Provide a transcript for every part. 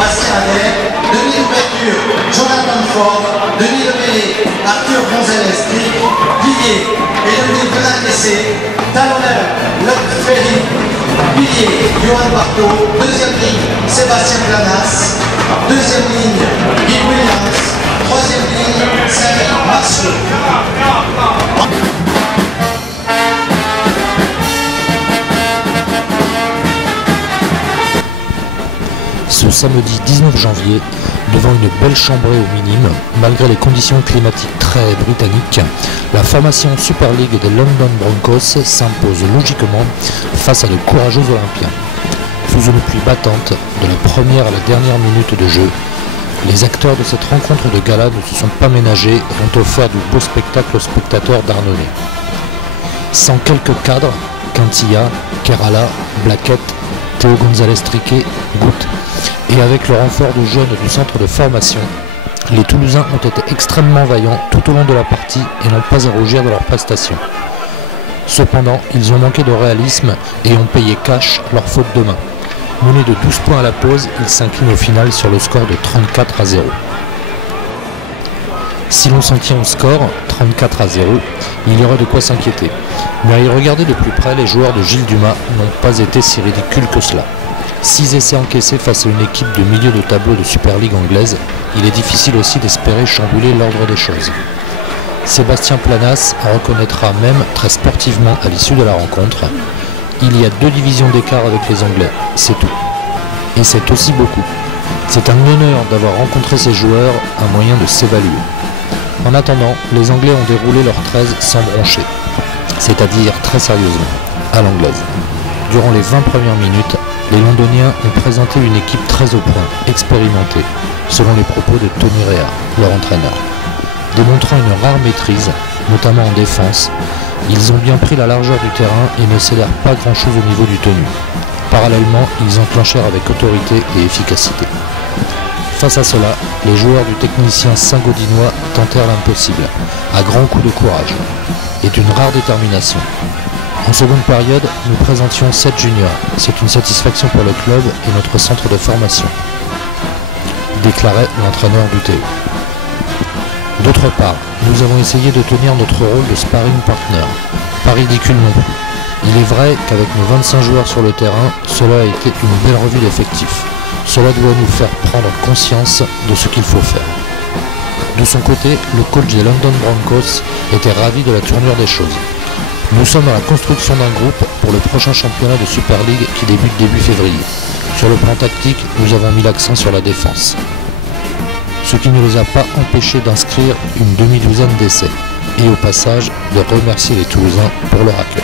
Bastien Adair, Denis d'ouverture, Jonathan Ford, Denis de mêlée, Arthur Gonzalez, Villiers et Denis Benac-Essé, talonneur, Luc Ferry, Villiers, Johan Barthaud, deuxième ligne, Sébastien Planas, deuxième ligne, Guy Williams, troisième ligne, Samy Marceau. Ce samedi 19 janvier, devant une belle chambrée au minime, malgré les conditions climatiques très britanniques, la formation Super League des London Broncos s'impose logiquement face à de courageux Olympiens. Sous une pluie battante, de la première à la dernière minute de jeu, les acteurs de cette rencontre de gala ne se sont pas ménagés et ont offert du beau spectacle aux spectateurs d'Arnonay. Sans quelques cadres, Quintilla, Kerala, Blackett, Théo Gonzalez-Triquet, Goutte, et avec le renfort de jeunes du centre de formation, les Toulousains ont été extrêmement vaillants tout au long de la partie et n'ont pas à rougir de leur prestation. Cependant, ils ont manqué de réalisme et ont payé cash leur faute de main. Menés de 12 points à la pause, ils s'inclinent au final sur le score de 34-0. Si l'on s'en tient au score, 34-0, il y aurait de quoi s'inquiéter. Mais à y regarder de plus près, les joueurs de Gilles Dumas n'ont pas été si ridicules que cela. 6 essais encaissés face à une équipe de milieu de tableau de Super League anglaise, il est difficile aussi d'espérer chambouler l'ordre des choses. Sébastien Planas reconnaîtra même très sportivement à l'issue de la rencontre: il y a 2 divisions d'écart avec les Anglais, c'est tout. Et c'est aussi beaucoup. C'est un honneur d'avoir rencontré ces joueurs, un moyen de s'évaluer. En attendant, les Anglais ont déroulé leur 13 sans broncher, c'est-à-dire très sérieusement, à l'anglaise. Durant les 20 premières minutes, les Londoniens ont présenté une équipe très au point, expérimentée, selon les propos de Tony Rea, leur entraîneur. Démontrant une rare maîtrise, notamment en défense, ils ont bien pris la largeur du terrain et ne cédèrent pas grand-chose au niveau du tenu. Parallèlement, ils enclenchèrent avec autorité et efficacité. Face à cela, les joueurs du technicien saint-gaudinois tentèrent l'impossible, à grands coups de courage et d'une rare détermination. En seconde période, nous présentions 7 juniors. C'est une satisfaction pour le club et notre centre de formation, déclarait l'entraîneur du Théo. D'autre part, nous avons essayé de tenir notre rôle de sparring partner. Pas ridicule non plus. Il est vrai qu'avec nos 25 joueurs sur le terrain, cela a été une belle revue d'effectifs. Cela doit nous faire prendre conscience de ce qu'il faut faire. De son côté, le coach des London Broncos était ravi de la tournure des choses. Nous sommes dans la construction d'un groupe pour le prochain championnat de Super League qui débute début février. Sur le plan tactique, nous avons mis l'accent sur la défense, ce qui ne les a pas empêchés d'inscrire une demi-douzaine d'essais, et au passage de remercier les Toulousains pour leur accueil.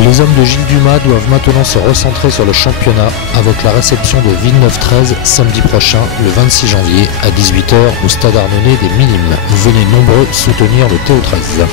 Les hommes de Gilles Dumas doivent maintenant se recentrer sur le championnat avec la réception de Villeneuve-13 samedi prochain, le 26 janvier à 18 h au stade Ardennais des Minimes. Venez nombreux soutenir le TO13.